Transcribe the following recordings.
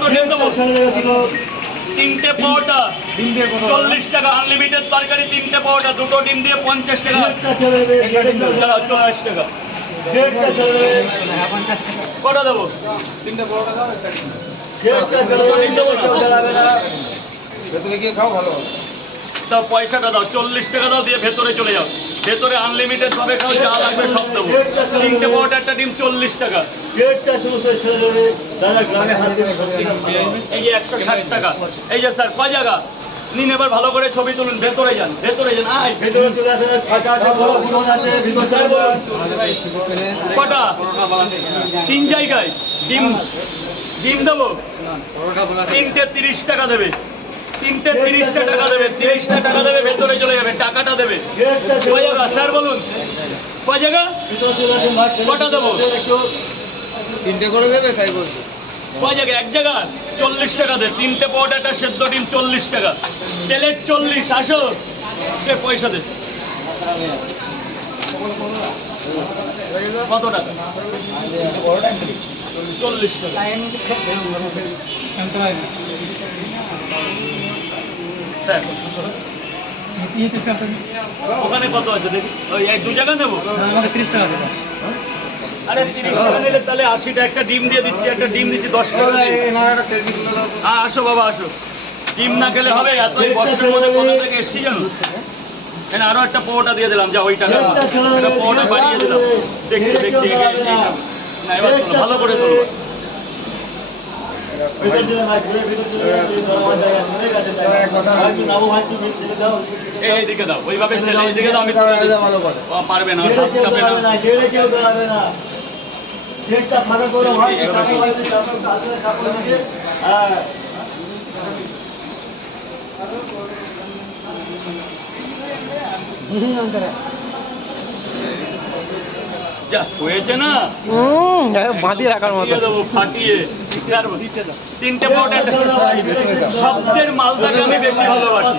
দুটো ডিম দেবো। তিনটে পাওয়াটা 40 টাকা, আনলিমিটেড তরকারি তিনটে পাওয়াটা, দুটো ডিম দিয়ে 50 টাকা, 40 টাকা। কটা দেবো? তিনটে পাওয়াটা দাও, একটা ডিম দেবো না? ভেতরে গিয়ে খাও, ভালো হবে। দাও পয়সাটা দাও, 40 টাকা দাও, দিয়ে ভেতরে চলে যাও। ভেতরে আনলিমিটেড ভাবে খাও, যা লাগবে সব দেবো। তিনটে পাওয়াটা একটা ডিম 40 টাকা। এই যে 160 টাকা। এই যে স্যার কয় জায়গা নিন, এবার ভালো করে ছবি তুলুন। ভেতরে যান, ভেতরে যান। আয় কটা? 3 জায়গায় ডিম। ডিম দেবো তিনটে 30 টাকা দেবে। তিনটে 30 টাকা দেবে, 30 টাকা দেবে, ভেতরে চলে যাবে, টাকাটা দেবে। কয় জায়গা স্যার বলুন, কয় জায়গা? কটা দেবো? তিনটে করে দেবে, তাই বলছি। কয় জায়গা? এক জায়গা 40 টাকা দে। তিনটে পাওয়াটা একটা সেদ্ধ ডিম 40 টাকা। প্লেট 40। আসো, সে পয়সা দে। কত টাকা? 40 টাকা। স্যার ওখানে কত আছে দেখি? ওই 1-2 জায়গা নেবো। আমাকে 30 টাকা দেবে। আরে 30 টাকা নিলে তাহলে 80 টা একটা ডিম দিয়ে দিচ্ছি। একটা ডিম দিচ্ছি 10 টাকা দিয়ে। আসো বাবা আসো। ডিম না খেলে হবে? এতই বর্ষের মধ্যে কোথা থেকে এসছি জানো? এখানে আরো একটা পোটা দিয়ে দিলাম, যা ওই টাকা একটা পোটা বাড়িয়ে দিলাম। দেখছি দেখছি না, এবার তোলো, ভালো করে তোলো। এইদিকে দাও, ওইভাবে ছেলে এইদিকে দাও। আমি পারবে না, হাত চাপে না। যা হয়েছে না, বাঁধিয়ে রাখার মতো। দেবো ফাটিয়ে। তিনটে পাউডার। সবচেয়ে মালদাকে আমি বেশি ভালোবাসি।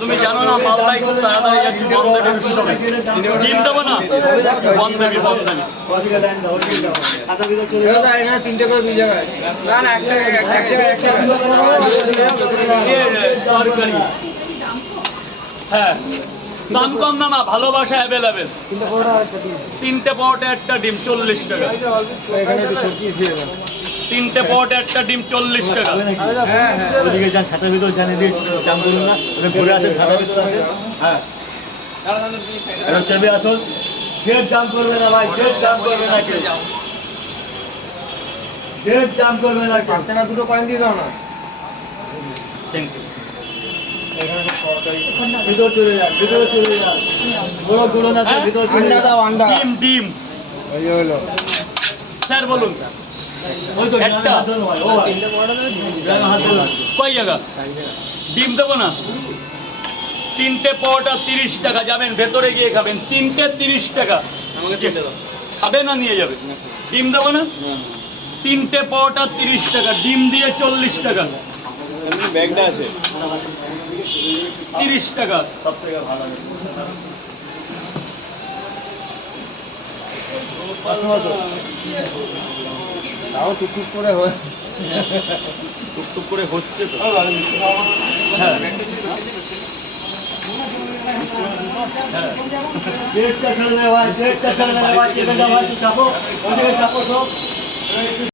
তুমি জানো না, মালদায় খুব তাড়াতাড়ি যাচ্ছি। বন্ধ দেবে সময় ডিম দেবো না, বন্ধ দেবে, বন্ধ দেবে। এখানে তিনটে করে 2 জায়গায়। না না, একটা তরকারি। হ্যাঁ, দাম কম না, মা ভালোবাসা অ্যাভেলেবেল। তিনটে পাওয়াটা একটা ডিম 40 টাকা। এখানে একটু সবজি দিয়ে দেবেন। তিনটে পাওয়াটা একটা ডিম 40 টাকা। ওদিকে যান, ছাতার ভিতর জানে দিয়ে চাম করুন না, ওটা ঘুরে আসেন, ছাতার ভিতর আছে। হ্যাঁ, এটা চেপে আসুন। ফের জাম করবে না ভাই, ফের জাম করবে না, কেউ ফের জাম করবে না। 5 টাকা দুটো কয়েন দিয়ে দাও না। ভিতর চলে যান, ভিতরে চলে যান। বড় গুলো না, ভিতরে চলে আন্ডা যান। দাও, আন্ডা। ডিম ডিম ওই যে হলো। স্যার বলুন ওই তো একটা। হাত ধরুন ভাই, ও ভাই গ্রামে হাত ধরুন। কয় জায়গা ডিম দেবো না? তিনটে পাওয়াটা 30 টাকা। যাবেন ভেতরে গিয়ে খাবেন। তিনটে 30 টাকা। খাবে না নিয়ে যাবে। ডিম দেবো না? তিনটে পাওয়াটা 30 টাকা, ডিম দিয়ে 40 টাকা। ব্যাগটা আছে 30 টাকা। সব থেকে ভালো। তাও টুকটুক করে হয়। টুকটুক করে হচ্ছে তো। পেটটা ছেড়ে দে ভাই, পেটটা ছেড়ে দে ভাই, চেপে দাও ভাই, চাপো, ওদিকে চাপো সব।